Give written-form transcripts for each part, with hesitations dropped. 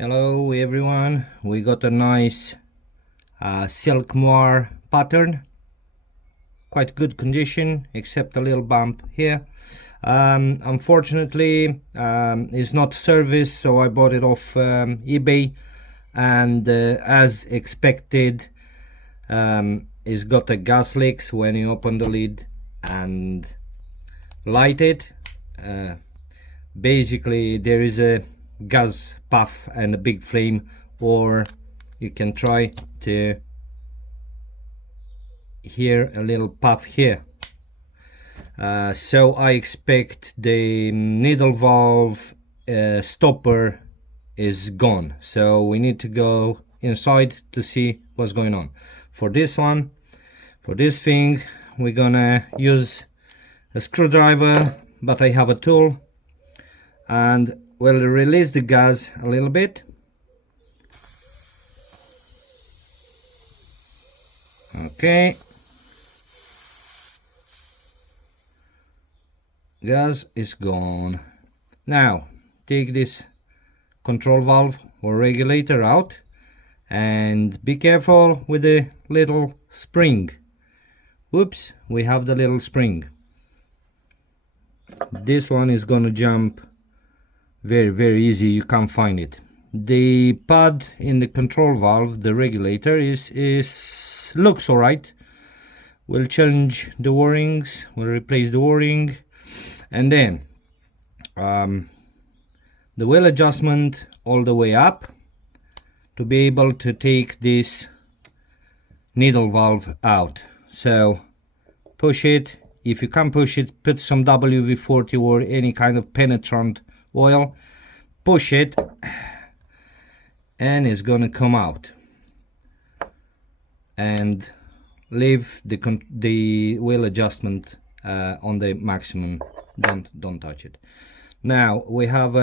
Hello everyone, we got a nice silk moire pattern, quite good condition except a little bump here. Unfortunately it's not serviced, so I bought it off eBay, and as expected it's got a gas leaks when you open the lid and light it. Basically there is a gas puff and a big flame, or you can try to hear a little puff here. So I expect the needle valve stopper is gone, so we need to go inside to see what's going on. For this one, for this thing, we're gonna use a screwdriver, but I have a tool, and we'll release the gas a little bit. Okay, gas is gone. Now take this control valve or regulator out and be careful with the little spring. Whoops, we have the little spring. This one is gonna jump very easy, you can't find it. The pad in the control valve, the regulator, is looks alright. We'll change the o-rings, we'll replace the o-ring, and then the wheel adjustment all the way up to be able to take this needle valve out. So push it. If you can't push it, put some WD-40 or any kind of penetrant oil, push it, and it's gonna come out. And leave the wheel adjustment on the maximum. Don't touch it. Now we have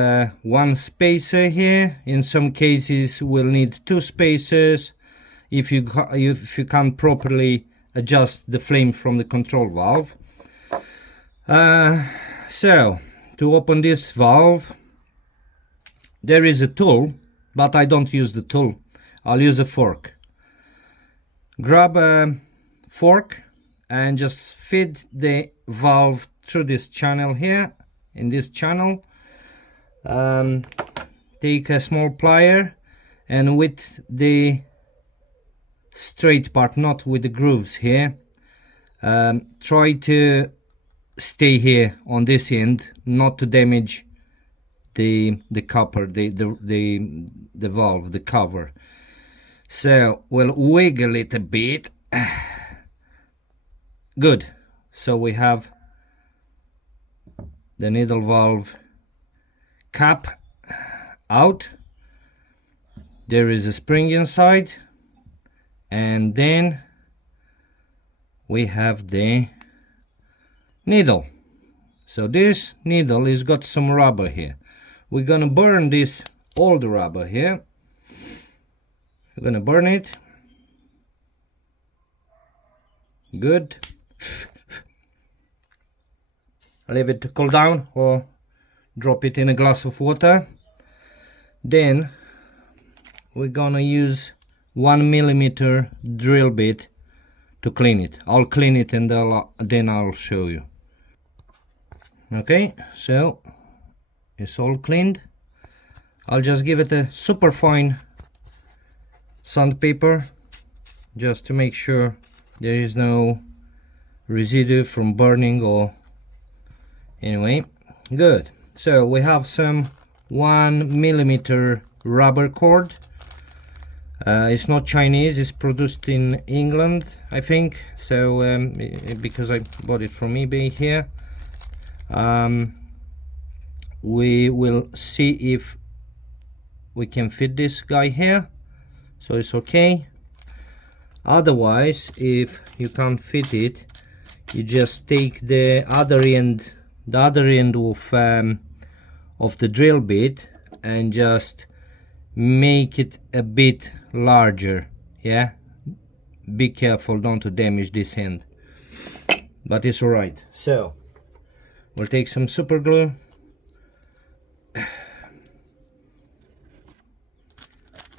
one spacer here. In some cases we'll need two spacers if you can't properly adjust the flame from the control valve. So to open this valve, there is a tool, but I don't use the tool. I'll use a fork. Grab a fork and just feed the valve through this channel here. In this channel, take a small plier, and with the straight part, not with the grooves here, try to stay here on this end, not to damage the copper, the valve, the cover. So we'll wiggle it a bit. Good. So we have the needle valve cap out. There is a spring inside, and then we have the needle. So this needle has got some rubber here. We're gonna burn this old rubber here. We're gonna burn it. Good. Leave it to cool down or drop it in a glass of water. Then we're gonna use 1mm drill bit to clean it. I'll clean it and then I'll show you. Okay, so it's all cleaned. I'll just give it a super fine sandpaper just to make sure there is no residue from burning or anyway. Good. So we have some 1mm rubber cord. It's not Chinese, it's produced in England, I think, so because I bought it from eBay here. We will see if we can fit this guy here, so it's okay. Otherwise, if you can't fit it, you just take the other end of the drill bit and just make it a bit larger. Yeah, be careful not to damage this end, but it's alright. So we'll take some super glue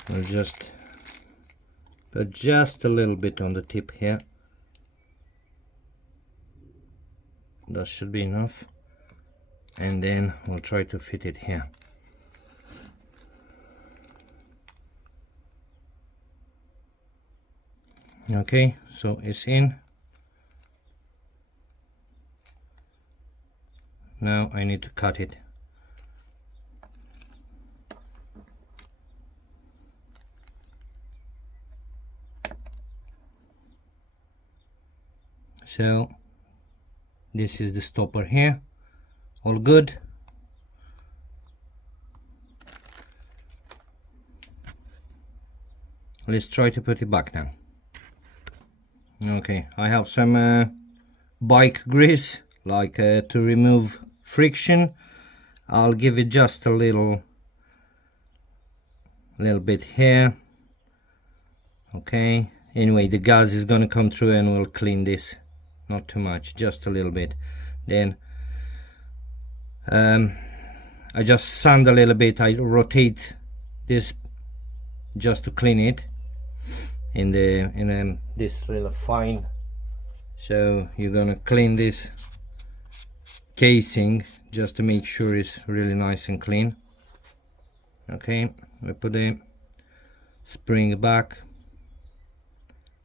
We'll just put just a little bit on the tip here. That should be enough, and then we'll try to fit it here. Okay, so it's in. Now I need to cut it. So this is the stopper here, all good. Let's try to put it back now. Okay, I have some bike grease, like to remove friction. I'll give it just a little bit here. Okay, anyway, the gas is gonna come through and we'll clean this. Not too much, just a little bit. Then I just sand a little bit. I rotate this just to clean it in this little fine. So you're gonna clean this casing just to make sure it's really nice and clean. Okay, we put the spring back,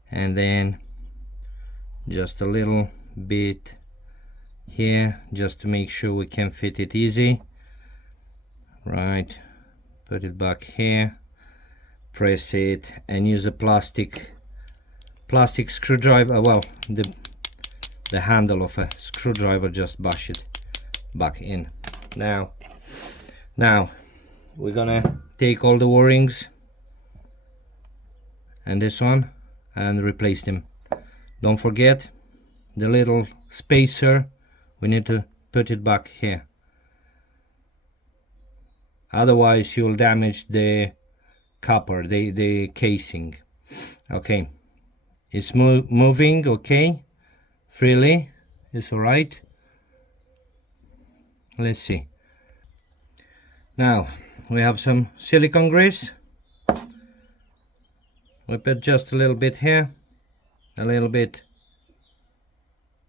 and then just a little bit here just to make sure we can fit it easy. Right, put it back here, press it, and use a plastic screwdriver. Well, the handle of a screwdriver, just bash it back in. Now we're gonna take all the O-rings and this one and replace them. Don't forget the little spacer, we need to put it back here, otherwise you'll damage the copper, the casing. Okay, it's moving okay, freely, it's alright. Let's see. Now we have some silicone grease. We put just a little bit here, a little bit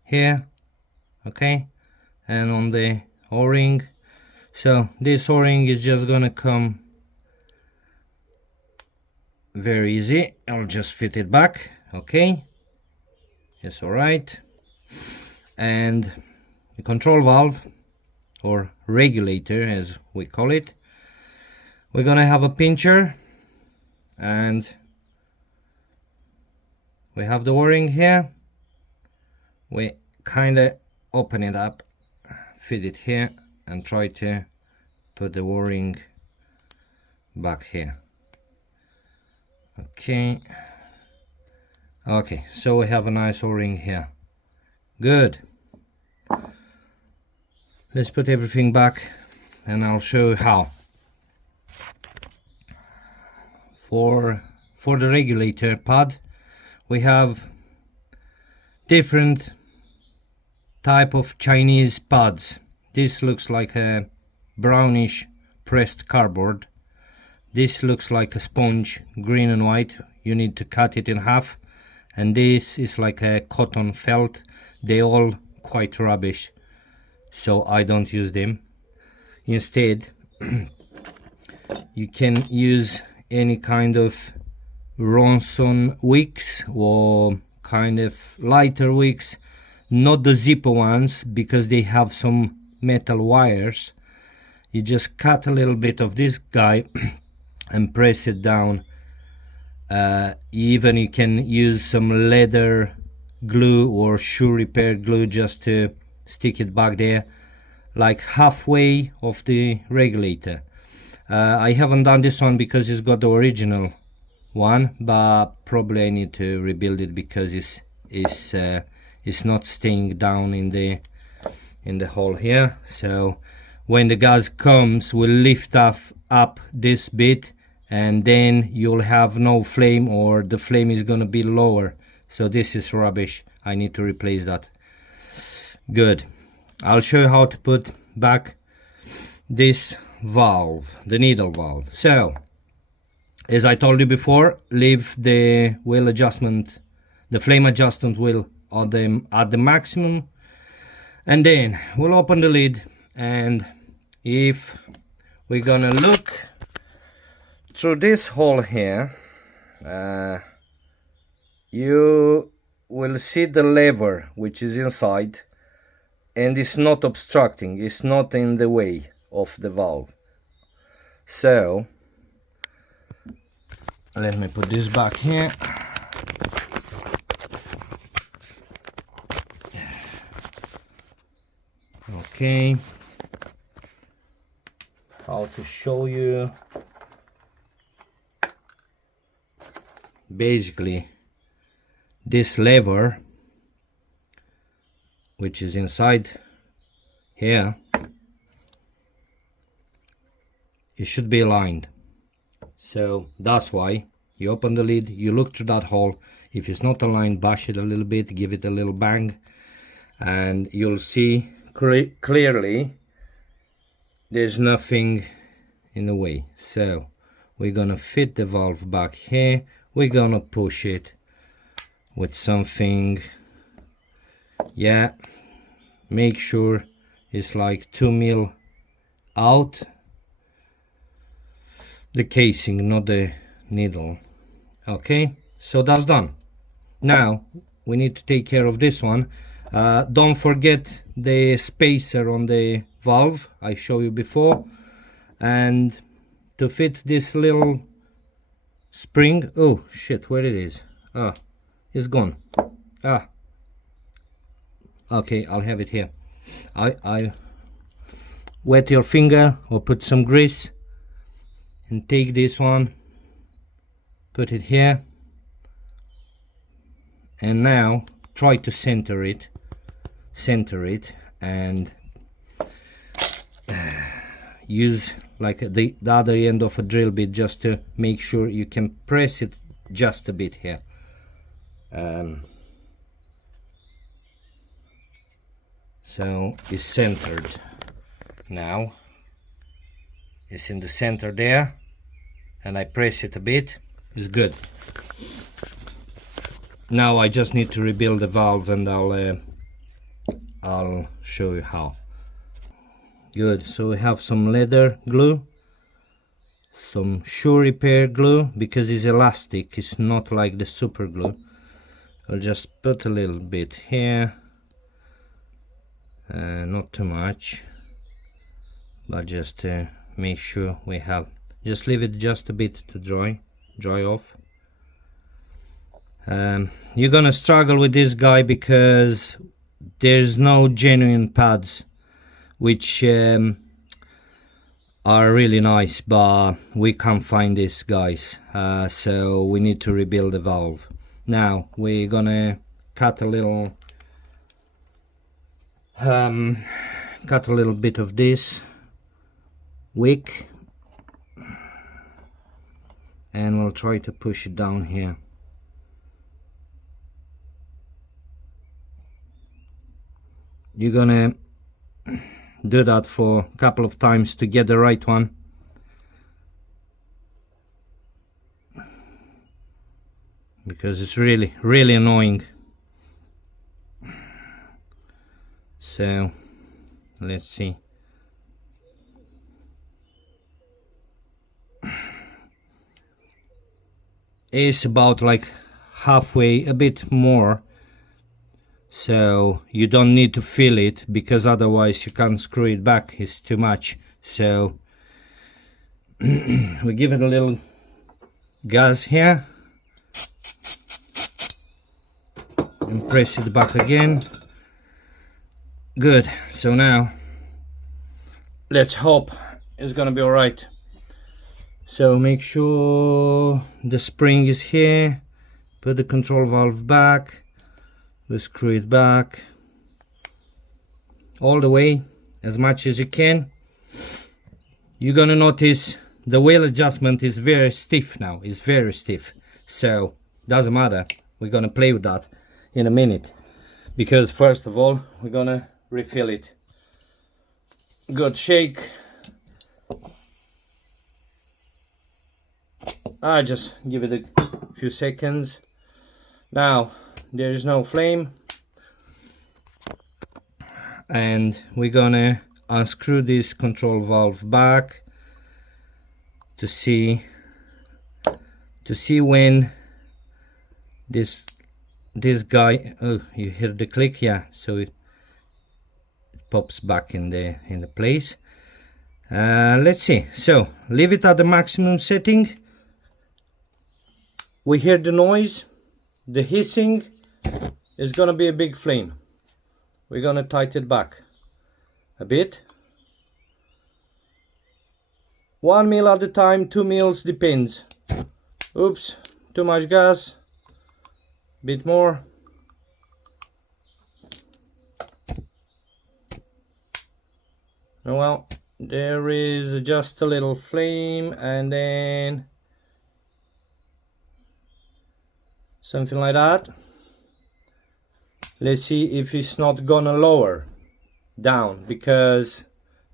here, okay, and on the O-ring. So this O-ring is just gonna come very easy. I'll just fit it back. Okay, it's all right. And the control valve, or regulator as we call it, we're gonna have a pincher, and we have the O-ring here. We kind of open it up, fit it here, and try to put the O-ring back here. Okay, so we have a nice O-ring here. Good. Let's put everything back and I'll show you how. For the regulator pad, we have different type of Chinese pads. This looks like a brownish pressed cardboard. This looks like a sponge, green and white. You need to cut it in half. And this is like a cotton felt. They all quite rubbish, so I don't use them. Instead, you can use any kind of Ronson wicks or kind of lighter wicks, not the zipper ones, because they have some metal wires. You just cut a little bit of this guy and press it down. Even you can use some leather glue or shoe repair glue just to stick it back there, like halfway of the regulator. I haven't done this one because it's got the original one, but probably I need to rebuild it because it's not staying down in the hole here. So when the gas comes, we'll lift up this bit, and then you'll have no flame, or the flame is gonna be lower. So this is rubbish. I need to replace that. Good. I'll show you how to put back this valve, the needle valve. So As I told you before, leave the wheel adjustment, the flame adjustment wheel at the maximum, and then we'll open the lid, and if we're gonna look through this hole here, you will see the lever which is inside, and it's not obstructing, it's not in the way of the valve. So let me put this back here. Okay, how to show you. Basically, this lever, which is inside here, it should be aligned. So that's why you open the lid, you look through that hole. If it's not aligned, bash it a little bit, give it a little bang, and you'll see clearly there's nothing in the way. So we're gonna fit the valve back here. We're gonna push it with something, yeah, make sure it's like 2 mil out the casing, not the needle. Okay, so that's done. Now we need to take care of this one. Don't forget the spacer on the valve I showed you before, and to fit this little spring, oh shit, where it is, it's gone. Okay, I'll have it here. I wet your finger or put some grease and take this one, put it here, and now try to center it, and use like the other end of a drill bit just to make sure you can press it just a bit here. So it's centered now, it's in the center there, and I press it a bit, it's good. Now I just need to rebuild the valve, and I'll show you how. Good, so we have some leather glue, some Sure Repair glue, because it's elastic, it's not like the super glue. I'll just put a little bit here, not too much, but just to make sure we have, just leave it just a bit to dry off. You're gonna struggle with this guy because there's no genuine pads which are really nice, but we can't find these guys, so we need to rebuild the valve. Now we're gonna cut a little bit of this wick, and we'll try to push it down here. You're gonna do that for a couple of times to get the right one. Because it's really annoying. So let's see. It's about like halfway, a bit more, so you don't need to fill it, because otherwise you can't screw it back, it's too much. So we give it a little gas here and press it back again. Good, so now let's hope it's gonna be all right. So make sure the spring is here, put the control valve back, we screw it back all the way as much as you can. You're gonna notice the wheel adjustment is very stiff now, it's very stiff, so doesn't matter, we're gonna play with that in a minute, because first of all we're gonna refill it. Good shake. I just give it a few seconds. Now there is no flame, and we're gonna unscrew this control valve back to see when this guy, oh, you hear the click, yeah, so it pops back in the place. Let's see. So leave it at the maximum setting. We hear the noise, the hissing. Is gonna be a big flame. We're gonna tighten it back a bit. 1 mil at a time, 2 mils, depends. Oops, too much gas. Bit more. Oh well, there is just a little flame, and then something like that. Let's see if it's not gonna lower down, because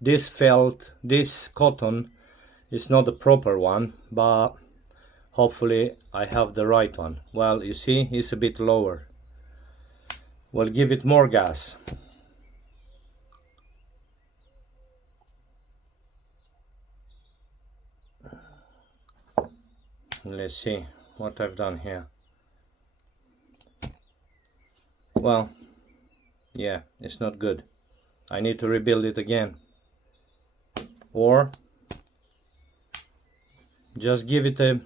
this cotton is not the proper one, but hopefully I have the right one. Well, you see, it's a bit lower. We'll give it more gas. Let's see what I've done here. Well, yeah, it's not good. I need to rebuild it again, or just give it a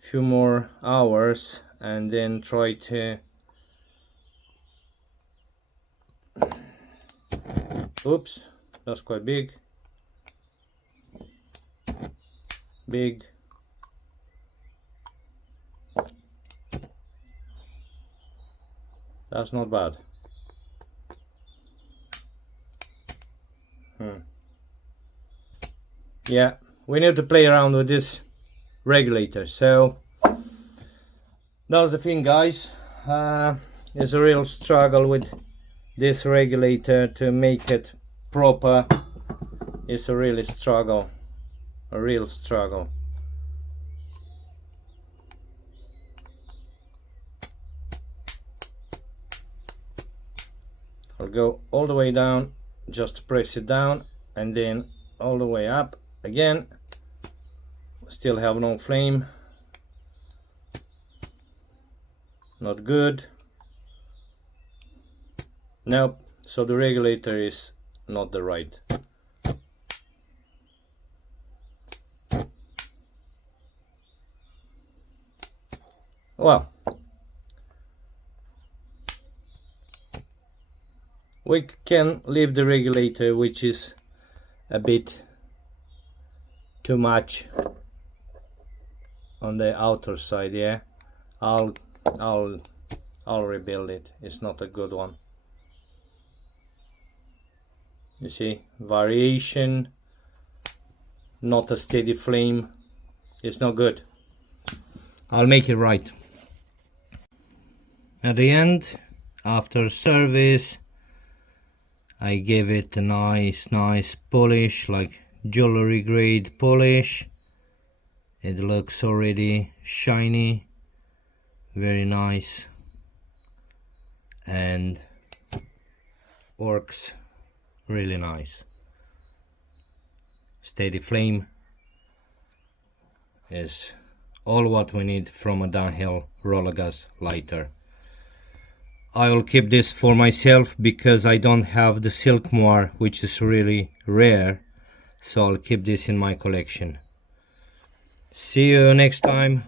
few more hours and then try to oops, that's quite big. That's not bad. Yeah, we need to play around with this regulator. So that's the thing, guys. It's a real struggle with this regulator to make it proper. It's a really struggle, a real struggle. I'll go all the way down, just press it down, and then all the way up again. Still have no flame. Not good. Nope. So the regulator is not the right. Well, we can leave the regulator, which is a bit too much on the outer side. Yeah, I'll rebuild it. It's not a good one. You see, variation, not a steady flame. It's not good. I'll make it right. At the end, after service, I gave it a nice polish, like jewelry grade polish. It looks already shiny, very nice, and works really nice. Steady flame is all what we need from a Dunhill Rollagas lighter. I will keep this for myself because I don't have the silk moire, which is really rare, so I'll keep this in my collection. See you next time.